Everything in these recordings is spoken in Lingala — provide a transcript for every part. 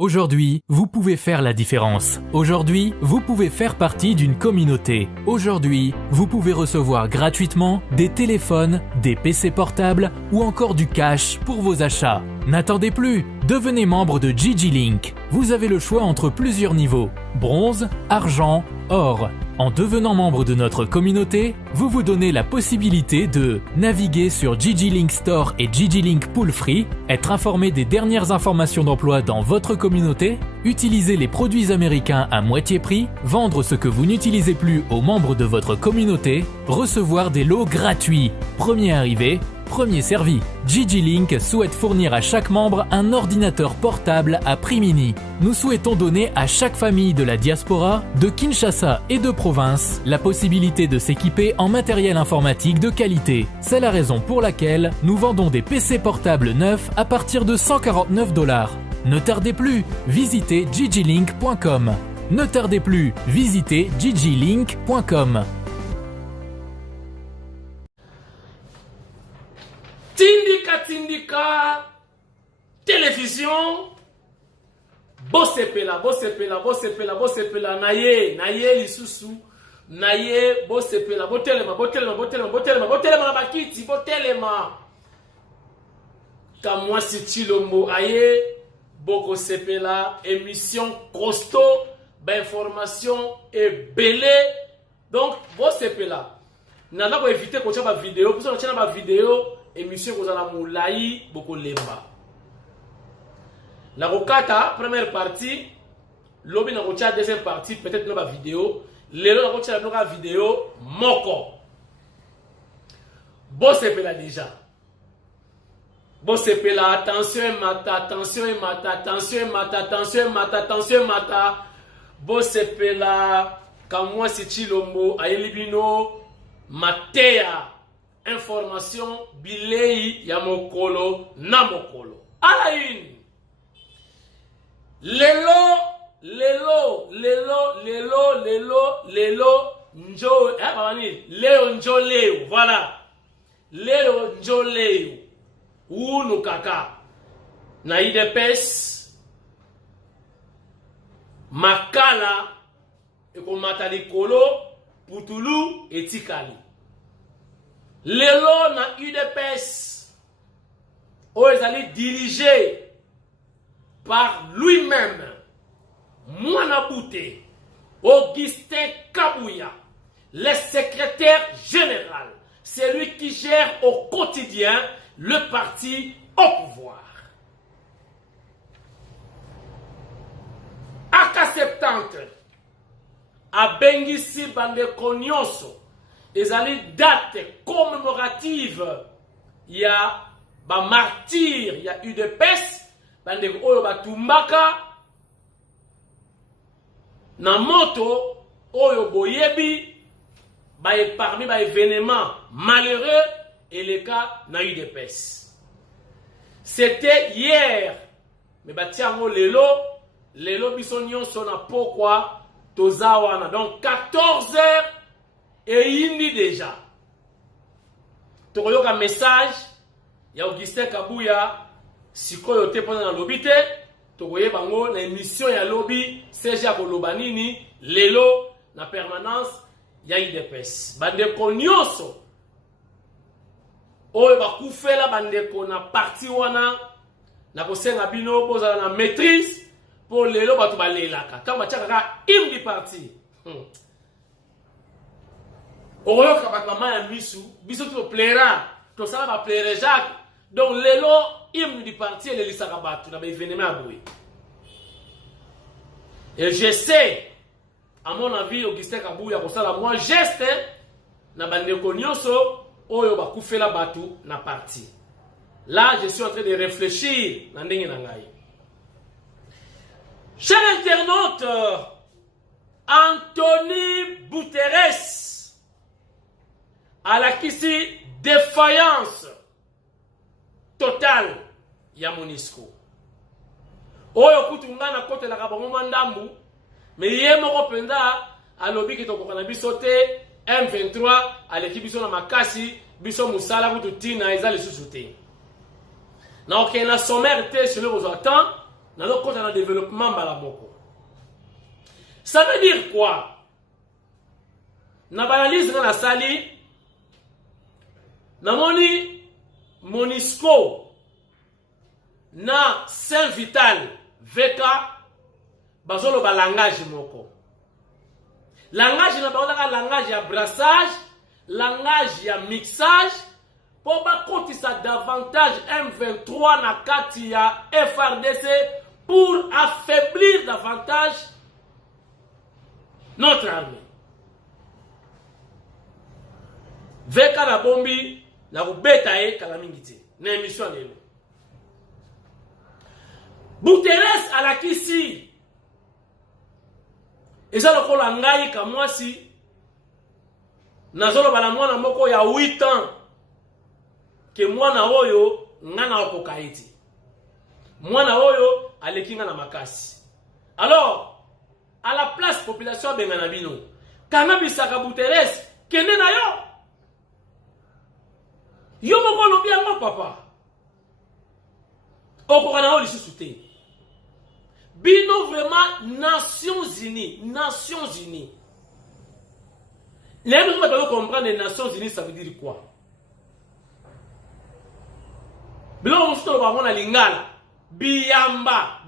Aujourd'hui, vous pouvez faire la différence. Aujourd'hui, vous pouvez faire partie d'une communauté. Aujourd'hui, vous pouvez recevoir gratuitement des téléphones, des PC portables ou encore du cash pour vos achats. N'attendez plus, devenez membre de GG Link. Vous avez le choix entre plusieurs niveaux, bronze, argent, or. En devenant membre de notre communauté, vous vous donnez la possibilité de naviguer sur GG Link Store et GG Link Pool Free, être informé des dernières informations d'emploi dans votre communauté, utiliser les produits américains à moitié prix, vendre ce que vous n'utilisez plus aux membres de votre communauté, recevoir des lots gratuits. Premier arrivé, premier servi. GG Link souhaite fournir à chaque membre un ordinateur portable à prix mini. Nous souhaitons donner à chaque famille de la diaspora, de Kinshasa et de province, la possibilité de s'équiper en matériel informatique de qualité. C'est la raison pour laquelle nous vendons des PC portables neufs à partir de $149. Ne tardez plus, visitez gglink.com. Ne tardez plus, visitez gglink.com. Tindika, télévision, bosepela, naye lisusu, naye bosepela, botelema, na bakiti, botelema. Kamwasi Chilombo, aye, boko sepela, émission costaud, information et belé. Donc, bosepela. Nana ko éviter ko tchaba vidéo, pour ça on tient ba vidéo. Émission que vous allez moulaï beaucoup lemba. La rocata première partie, l'obi na rocha deuxième partie peut-être dans la vidéo, l'élo na rocha dans la vidéo moko. Bosse pela déjà. Bosse pela attention mata. Bosse pela kamwa si Chilombo ayelibino matea. Information bilei ya mokolo na mokolo. À la une. Lelo njo Léo njo Léo. Voilà. Léo njo Léo. Unu kaka. Na idepes makala ekomata likolo putulu etikali. Lelo na UDPS allé dirigé par lui-même Mwana Bouté Augustin Kabouya, le secrétaire général, c'est lui qui gère au quotidien le parti au pouvoir. AK-70 à Bengisi Bandekonyonso. Les années date commémorative, il y a ba martyr, il y a eu des pestes, bande oyo batumbaka na moto oyo boyebi ba parmi ba événements malheureux et les cas na eu des pestes. C'était hier, mais batiango lelo bisonyon sona pourquoi tozawana donc 14 heures. Et il dit déjà, tu as un message, il y a Augustin Kabouya, si tu as un lobby, tu as une émission de lobby, c'est à Lobanini, Lelo, la permanence, il y a une dépêche. Bande konyoso, oyo ba kufela bande kona parti wana, na kosenga bino boza na maîtrise, pour Lelo batu balelaka. Tant ba tchaka im di parti. Oyo kabatama ya biso to plaira to sala ba plaire Jacques donc lelo hymne du parti le lisaka batu na ba événement aboué. Et je sais à mon avis Augustin Kabouya ko sala moi geste na bandeko nyonso oyo ba kufela batu na parti. Là je suis en train de réfléchir na ndenge na ngai. Chers internautes, Anthony Bouteres à la kisi défaillance totale ya Monisco. Oyo kutunga na kote la kabango mandambu, mais yé moko penda alobi ki toko na biso te M23 aleki biso na makasi biso musala kutu tina ezali susu te. Na okena sommaire te sur le attend Dans le développement balamoko. Ça veut dire quoi? Na banalise na sali na moni Monisco na Saint-Vital VK bazolo ba langage moko. Langage na ba langage ya brassage, langage ya mixage pour ba kotisa davantage M23 na kati ya FRDC pour affaiblir davantage notre armée. Veka na bombi na kubeta ye kalamingiti na émission lelo. Buteres alakisi eza lokola ngai ka mwasi nazolo bala mwana moko ya 8 ans ke mwana oyo ngana okokaiti. Mwana oyo alekinga na makasi. Alors à la place population bengana bino kanga bisaka Buteres kende na yo. Yo moko lobi yango papa. Okokana o lisusu te. Bino vraiment Nations Unies. Les gens doivent comprendre les Nations Unies ça veut dire quoi? Bilo musto ba mona lingala. Biyamba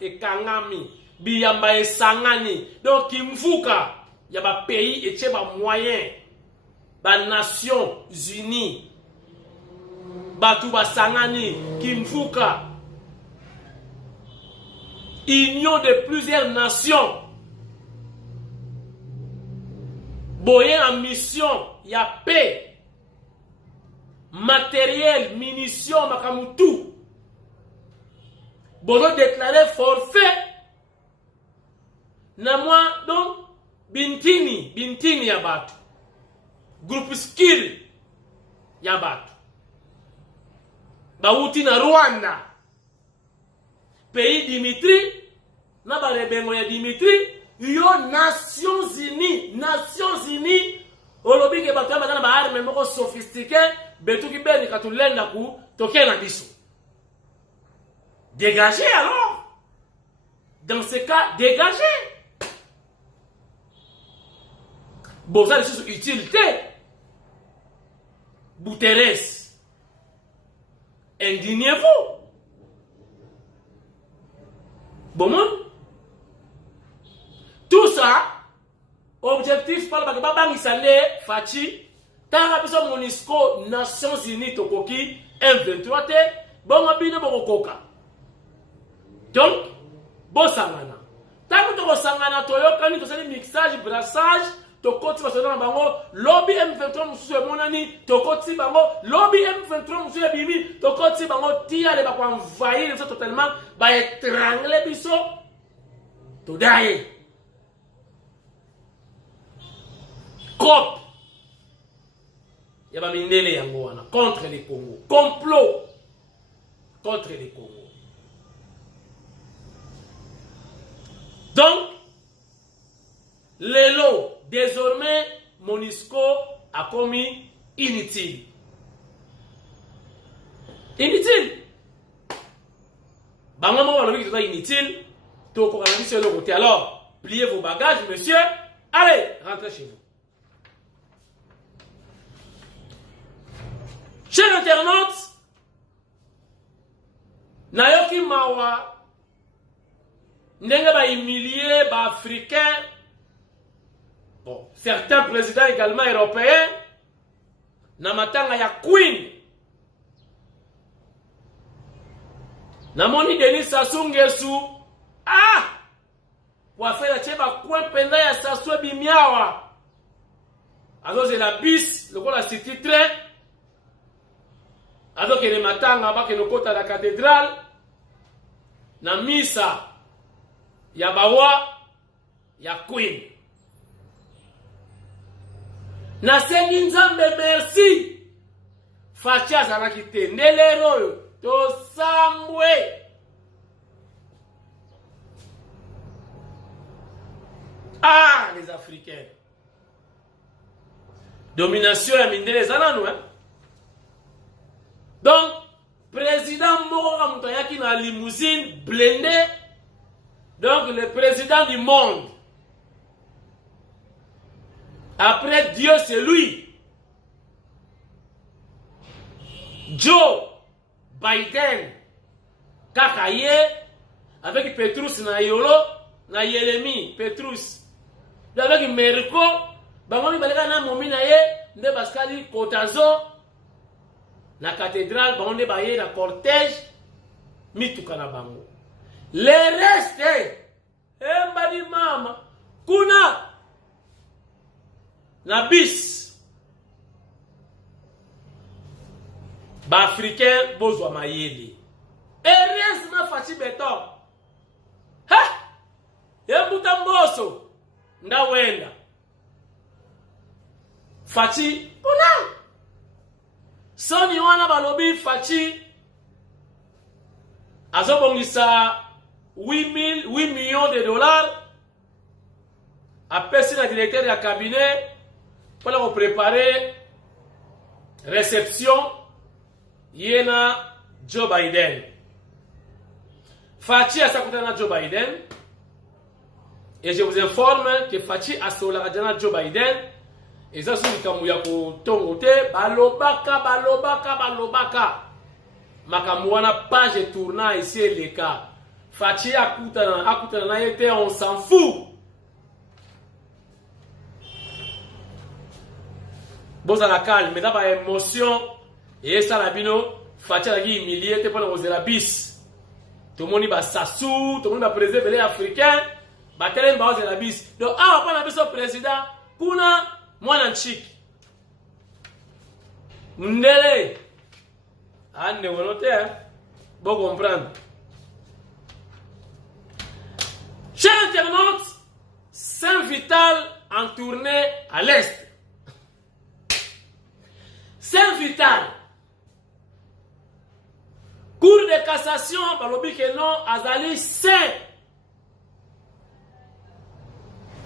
ekangami. Biyamba esangani. Donc imvuka ya ba pays et ba moyen. Ba Nations Unies. Batu basangani kimfuka. Union de plusieurs nations. Boye en mission, ya paix. Matériel, munitions, makamutu. Bono déclaré forfait. Na moi donc bintini ya batu. Groupe skill ya batu. Bauti na Rwanda. Pays Dimitri, na ba rebengo ya Dimitri, yo Nations Unies, olobi ke bato ba na ba arme moko sophistiqué, betu ki beni katulenda ku tokena biso. Dégagez alors. Dans ce cas, dégagez. Bon, ça c'est utilité. Buteres. Indignez-vous. Bon monde. Tout ça, objectif par le Babang Isale, Fachi, Tarabiso Monisco, Nations Unies, Tokoki, M23, bon abine Bokoka. Donc, bon sangana. Tant que tu sangana, toyo, quand tu as mixage, brassage, tokoti basona bango lobby M23 mususu monani tokoti bango lobby M23 mususu bimi tokoti bango tia le bakwa envahir ça totalement ba étrangler biso to daye cop yaba mindele yango wana contre les Congo complot contre les Congo. Donc les lots, désormais, Monisco a commis inutile. Inutile. Bango on a dit que c'est inutile. Donc on a dit sur le côté. Alors, pliez vos bagages, monsieur. Allez, rentrez chez vous. Chers internautes, Nayoki Mawa, ndenge ba humilier ba africain. Bon, certains présidents également européens, namatanga ya Queen, namoni Denis Sassou Nguesso, wafela cheba Coin penda ya Sassou bimiawa, alors c'est la bis, le la city train, alors que le matanga bake no kota la cathédrale, na misa ya bawa ya Queen. Nasengi nzambe merci. Facha zanaki te nelero to sambwe. Les Africains. Domination ya mindele zananu hein. Donc président moko qui na limousine blindée, donc le président du monde. Après Dieu, c'est lui. Joe Biden kakaye avec Petrus na yolo na Yeremi Petrus avec Merko bangoni baleka na momina ye nde baskali kotazo na cathédrale bangoni baye na cortège mituka na bango le reste embadi mama kuna na bis ba africain bozwa mayele heureusement Fachi Beton ha yembuta mboso ndawenda Fachi kuna soni wana balobi Fachi azobongisa 8 millions de dollars apesi na directeur ya cabinet pour préparer réception yena Joe Biden. Fachi a sakutana Joe Biden et je vous informe que Fachi a solarajana Joe Biden et ça c'est comme ya ko tongote balobaka makamwana page tourna ici les cas Fachi akutana na yete on s'en fout. Bon ça la calme mais d'abord émotion et ça la bino Fachi a qui humilié te pendant la bis. Tout le monde va s'assou, tout le monde va préserver les Africains, va tellement baser la bis. Donc ah on va pas président kuna mwana chic. Ndele. Ah ne vonote hein. Bon comprendre. Chers internautes, Saint-Vital en tournée à l'est. Saint-Vital. Cour de cassation, balobi que non, azali saint.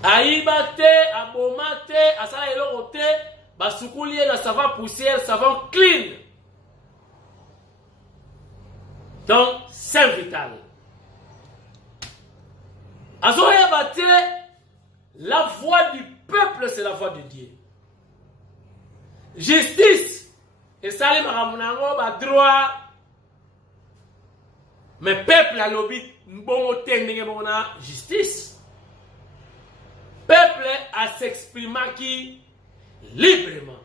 Aïbate, abomate, asala elokote, basukoulier la savant poussière, savant clean. Donc, Saint-Vital. Azoya bate, la voix du peuple, c'est la voix de Dieu. Justice. Et ça, les maramunango, droit. Mais peuple a lobby, bon justice. Peuple a s'exprimer qui librement.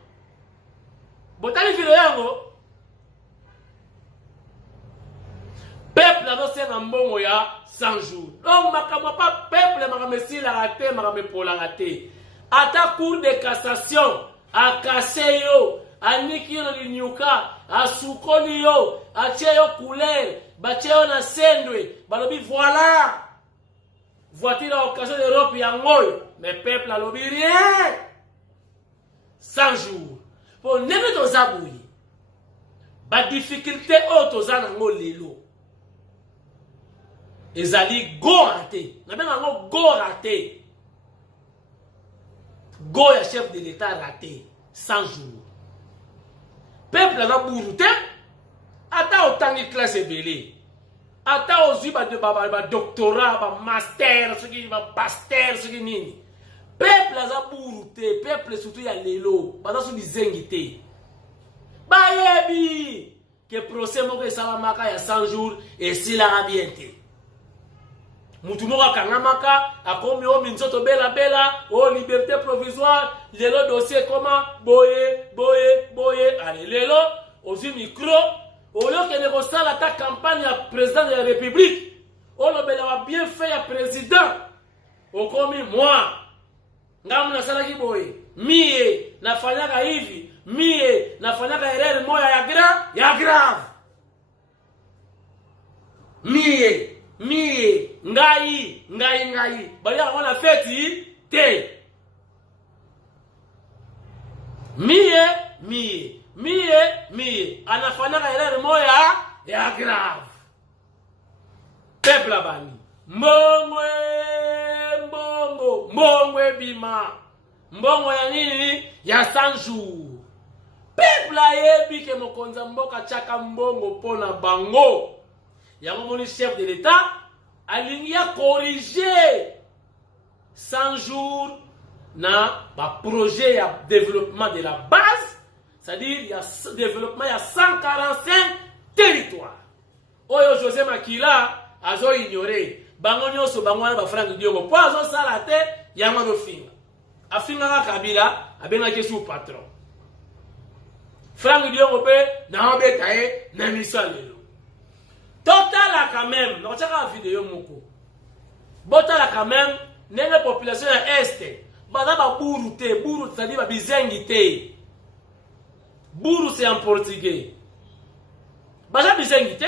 Botali vidéo peuple a dansé dans bon ya 100 jours. Donc makama pas peuple makamesi la raté makame pour la raté. Ata cour de cassation a cassé yo, a niki yo linyuka, a sukoli yo, a cheyo couleur. Bacheo na sendwe, balobi voilà. Voiture à occasion d'Europe yangoy, mais peuple a lobi rien. 100 jours. Pour neme to zabouyi. Ba difficulté auto zana ngo lelo. Ezali go raté. Na ben ngo go raté. Go ya chef de l'état raté. 100 jours. Peuple a bourouté. Ata autant classe belé. Ata ozu ba doctorat, ba master, ce qui va pasteur, ce qui nini. Peuple a bourouté, peuple surtout ya lelo, ba sou bizengité. Ba yebi que procès moko salamaka ya 100 jours et si la rabiente. Mutu moko kangamaka akomi o minzoto bela o liberté provisoire, lelo dossier comment boye, allez lelo ozu micro. Au lieu que négocier la campagne à président de la République, on a bien fait à président. Au commis moi, ngamna sana kiboy, mie nafanyaka hivi, mie nafanyaka erreur moya ya grave. Mie ngai. Baya wana feti te. Mie anafanyaka erreur moya ya grave. Peuple bani mbongwe bima mbongo ya nini ya 100 jours. peuple ayebi ke mokonza mboka chaka mbongo pona bango. Yango moni chef de l'État alingi a corriger 100 jours na ba projet ya développement de la base, c'est-à-dire il y a développement, il y a 145 territoires. Oyo José Makila azo ignorer bango nyonso bango na ba Frank Diongo po azo sala te yango no finga afinga Kabila abenga kesu patron Frank Diongo pe na obeta e na misalelo total quand même na chaka vidéo moko botala quand même nene population ya est bana ba buru te buru c'est-à-dire ba bizengi te buru c'est en portugais baza bizengi te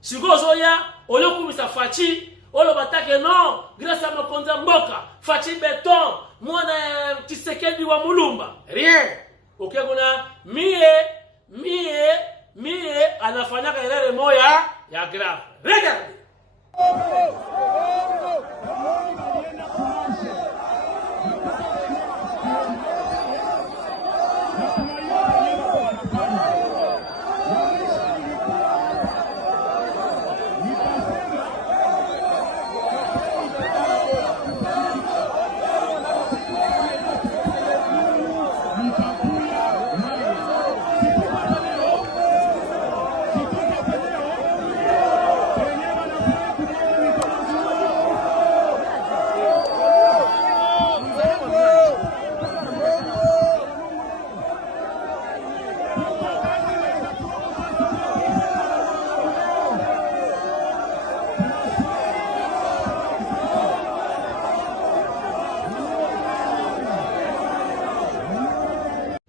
siko zoya oyo kumisa fachi olo batake non grâce à mokonza mboka fachi beton mwana Tshisekedi wa mulumba rien okekuna mie anafanyaka erreur moya ya grave. Regardez.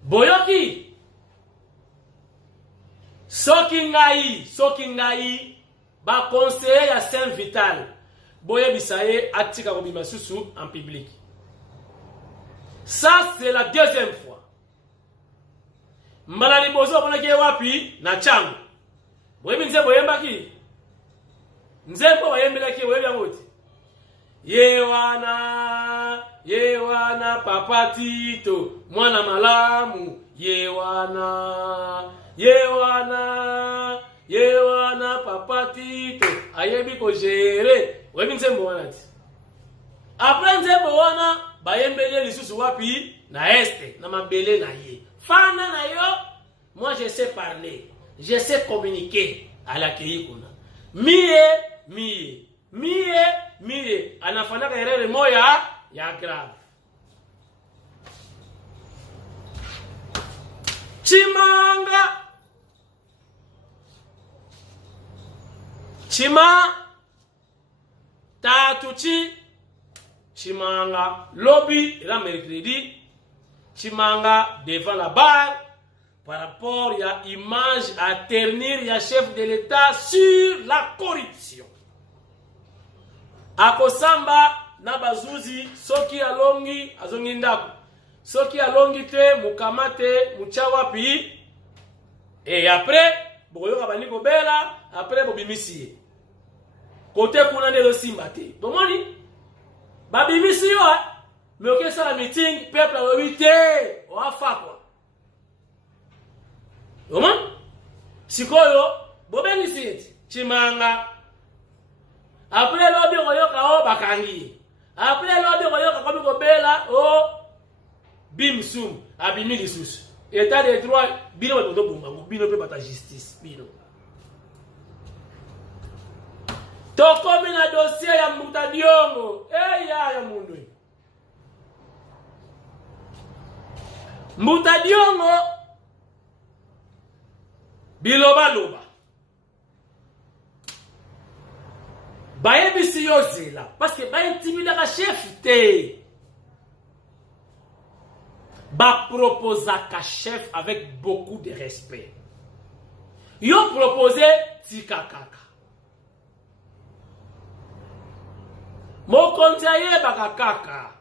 Boyoki soki ngai ba conseiller ya Saint Vital boye bisaye atika kobima susu en public. Ça c'est la deuxième fois. Mbala libozo bonake wapi na changu. Boye binze boyemba ki. Nzembo boyembela ki boye byangoti. Yewana papa Tito mwana malamu Yewana papa Tito ayebi ko gérer webi nzembo wana ti après nzembo wana bayembele lisusu wapi na este na mabele na ye fana na yo. Moi je sais parler, je sais communiquer à la keikuna mie anafanaka erreur moya ya grave. Chimanga lobby la mercredi Chimanga devant la barre par rapport à image à ternir ya chef de l'État sur la corruption. Akosamba na bazuzi soki alongi azongi ndako soki alongi te mukamate muchawapi et après boyoka bani kobela après bobimisi côté kuna ndelo simba te bomoni babimisi yo mais ok ça la meeting peuple a wité o afa quoi bomoni sikoyo bobengisi Chimanga. Après l'obé royoka o bakangi. Après l'obé royoka comme kobela o bimsum abimi lisusu. État de droit bino bondo bomba bino pe bata justice bino. Toko mina dossier ya Mbuta Diongo. Ya mundu. Mbuta Diongo biloba loba. Bayebisi yozela parce que ba intimider ka chef te. Ba proposa ka chef avec beaucoup de respect. Yo proposé tikakaka. Mo konjaye bakakaka.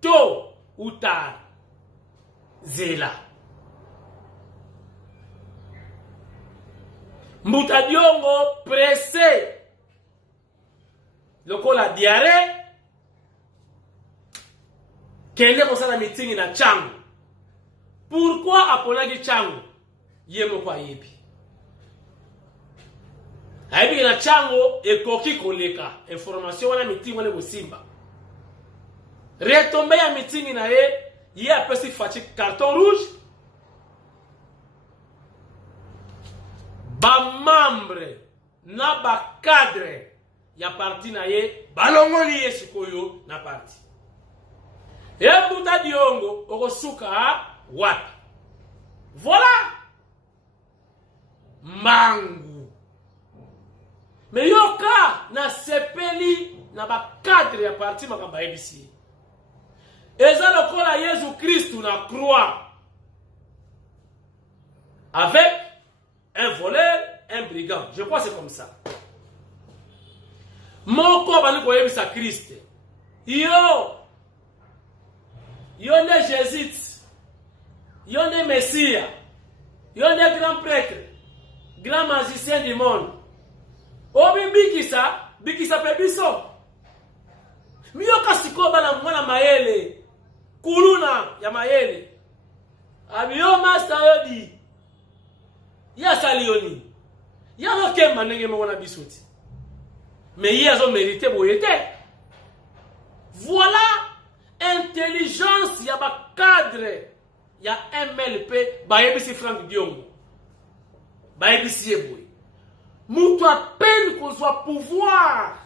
To uta zela. Mbuta Diongo pressé. Lokola diarrhée kende kosala meeting na changu Pourquoi aponaki Chango? Yemo kwa yebi. Aibi na Chango ekoki koleka. Information wana meeting wana bosimba. Retombe ya meeting na ye apesi fachi carton rouge. Ba membre na ba cadre ya parti na ye balongoli ye sikoyo na parti. Mbuta Diongo okosuka wapi? Voilà. Mangu. Mais yoka na sepeli na ba cadre ya parti makamba ebisi. Eza lokola Yesu Christ na croix. Avec un voleur, un brigand. Je crois que c'est comme ça. Mon corps va nous croire à Christ. Yo ne Jésus. Yo ne Messie. Yo ne grand prêtre. Grand magicien du monde. Obi bikisa pebiso. Miyo kasiko bana mwana mayele. Kuluna ya mayele. Abiyo master yodi. Ya salioni. Ya roke manenge mwana bisoti. Mais ils ont mérité boyete. Voilà intelligence, il y a un cadre, il y a MLP, ba yebisi Frank Diongo. Ba yebisi yeboy. Moutou à peine qu'on soit pouvoir.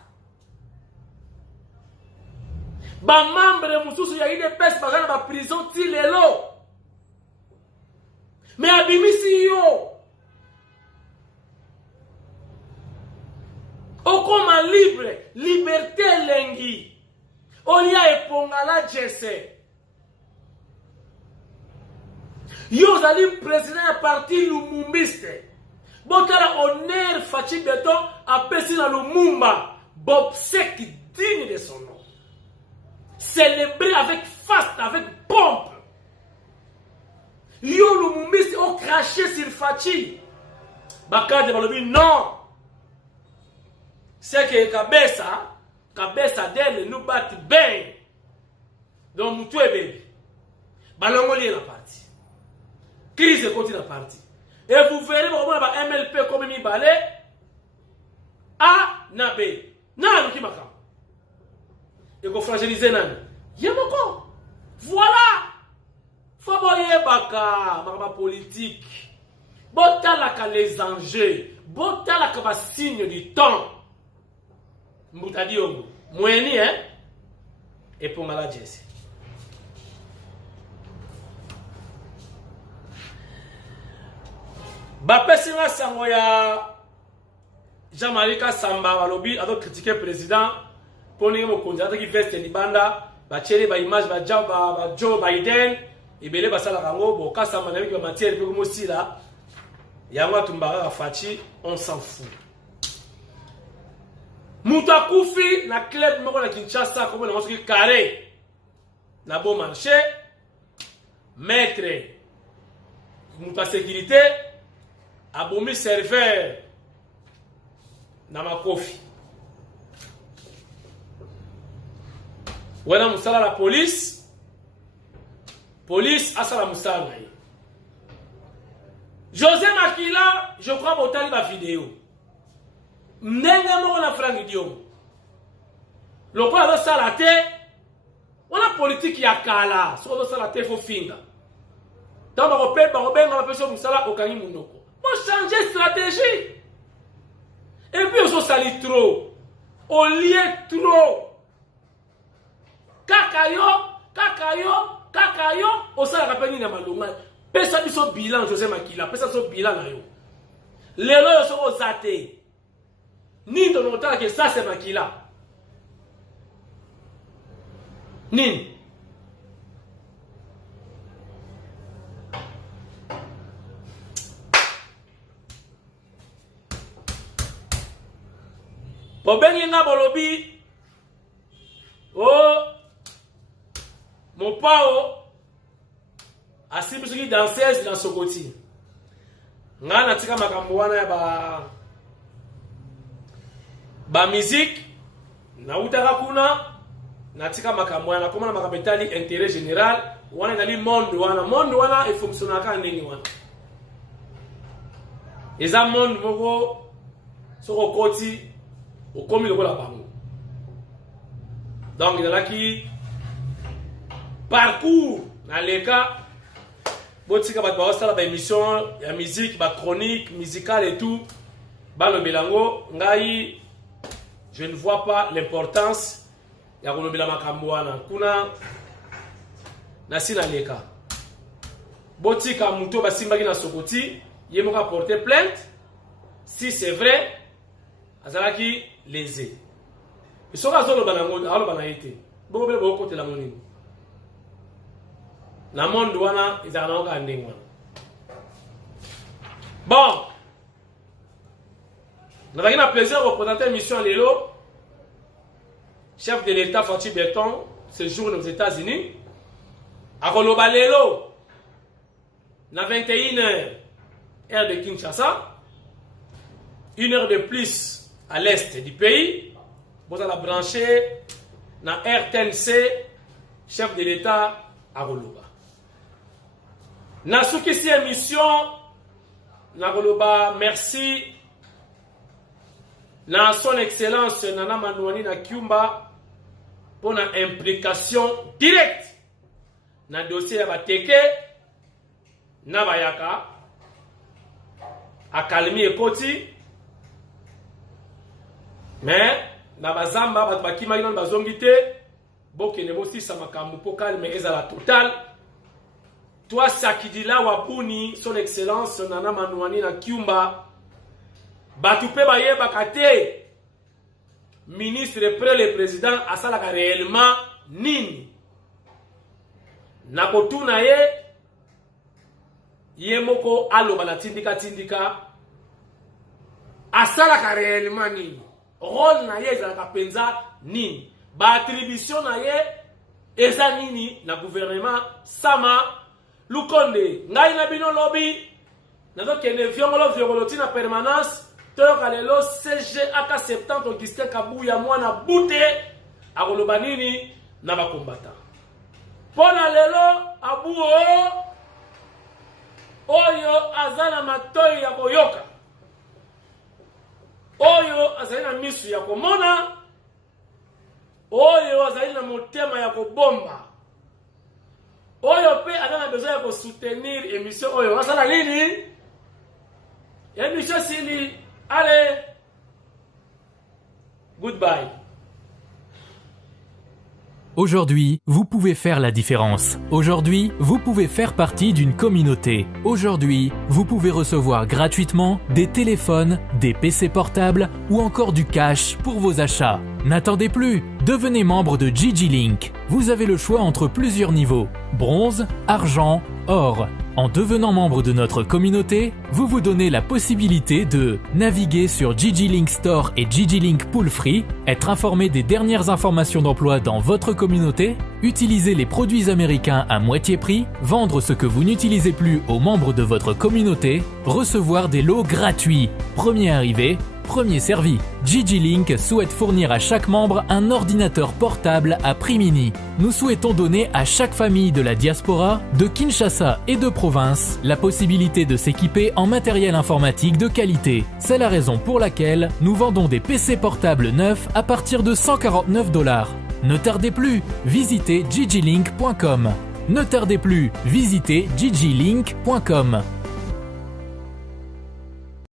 Ba membre mususu ya IDPS bagana ba prison ti lelo. Mais abimisi yo. Okoma libre, liberté lengi. Olia epongala jese. Yo zali président ya parti Lumumbiste. Botala honneur Fachi Beton a pesi na Lumumba. Bob Sek digne de son nom. Célébré avec faste, avec pompe. Yo Lumumbiste ont craché sur Fachi. Bakade balobi non. C'est que Kabesa d'elle nous bat bien. Donc, Moutou et bébé. Balongoli est la partie. Crise continue la partie. Et vous verrez comment on va MLP comme il balai. A, na B. Na, qui m'a kam. Et qu'on fragilise nan. Yamoko. Voilà. Faut boyer baka. Mama politique. Botalaka les enjeux. Botalaka ba signe du temps. Mbuta Diongo. Mweni, hein? Et pour la Jesse. Bapesina Sangoya Jamalika Samba Walobi a donc critiqué le président pour nous mokonza qui veste libanda ba chéri ba image ba Joe Biden et belé ba sala rango bo kasa manami ba matière pe ko mosila yangwa tumbara fachi on s'en fout. Moutakufi na club moko na Kinshasa comme na soki carré na bon marché maître mouta sécurité abomi serveur na makofi wana musala la police asala musala na ye José Makila je crois botali ba vidéo ndenge moko na Frank Diongo lokola azosala te wana politique ya kala soki azosala te fo finga ntango bakobenga bapesa mosala okangi monoko po changer stratégie et puis ozosali trop olie trop kaka yo osalaka mpe nini na malonga pesa biso bilan José Makila pesa biso bilan na yo lelo yo soki oza te Nini on entend que ça c'est Makila. Nini. Bobengi nga bolobi. Oh. Mon pao. Asimbi soki danseuse dans Sokoti. Nga natika makambo wana ya ba musique na utaka kuna natika makambo na komana makapitali intérêt général wana ezali monde wana efonctionnaka ndenge wana eza monde moko soki okoti okomi lokola bango donc ezalaki parcours na leka botika bato baosala baémission ya musique bachronique musicale et tout balobela yango ngai je ne vois pas l'importance ya kolobela makambo wana kuna nasi na leka botika muto basimbaki na sokoti ye moko aporter plainte si c'est vrai azalaki lésé soki azoloba nango aloba na ye te bokobele bokotela monini na monde wana ezalaka nango kaka ndenge wana bon nazalaki na plaisir représenter émission lelo chef de l'état Fatou Berton séjour aux États-Unis akoloba lelo na 21h heure de Kinshasa 1 heure de plus à l'est du pays vous allez brancher na RTNC chef de l'état akoloba na sukisi émission nakoloba merci na son excellence Nana Manouani na Kiumba pour na implication directe na dossier ya bateke na bayaka akalmi ekoti mais na bazamba bato bakimaki nano bazongi te bokende bosisa makambo po kalme ezala total toi sakidila wabuni son excellence Nana Manouani na Kiumba bato pe bayebaka te ministre près le président asalaka réellement nini na kotuna ye moko aloba na tindika asalaka réellement nini rôle na ye ezalaka penza nini baattribution na ye eza nini na gouvernement Sama Lukonde ngai na bino lobi nazokende viongolo tina permanence toyoka lelo CG aka 70 Augustin Kabuya mwana bute akoloba nini na bakombata pona lelo abuo oyo azana matoi ya koyoka oyo azali na misu ya komona oyo azali na motema ya kobomba oyo pe azana besoin ya soutenir émission oyo asala nini émission sili. Allez, goodbye. Aujourd'hui, vous pouvez faire la différence. Aujourd'hui, vous pouvez faire partie d'une communauté. Aujourd'hui, vous pouvez recevoir gratuitement des téléphones, des PC portables ou encore du cash pour vos achats. N'attendez plus, devenez membre de Gigi Link. Vous avez le choix entre plusieurs niveaux, bronze, argent, or. En devenant membre de notre communauté, vous vous donnez la possibilité de naviguer sur Gigi Link Store et Gigi Link Pool Free, être informé des dernières informations d'emploi dans votre communauté, utiliser les produits américains à moitié prix, vendre ce que vous n'utilisez plus aux membres de votre communauté, recevoir des lots gratuits. Premier arrivé, premier servi. Gigi Link souhaite fournir à chaque membre un ordinateur portable à prix mini. Nous souhaitons donner à chaque famille de la diaspora, de Kinshasa et de province, la possibilité de s'équiper en matériel informatique de qualité. C'est la raison pour laquelle nous vendons des PC portables neufs à partir de $149. Ne tardez plus, visitez gigilink.com. Ne tardez plus, visitez gigilink.com.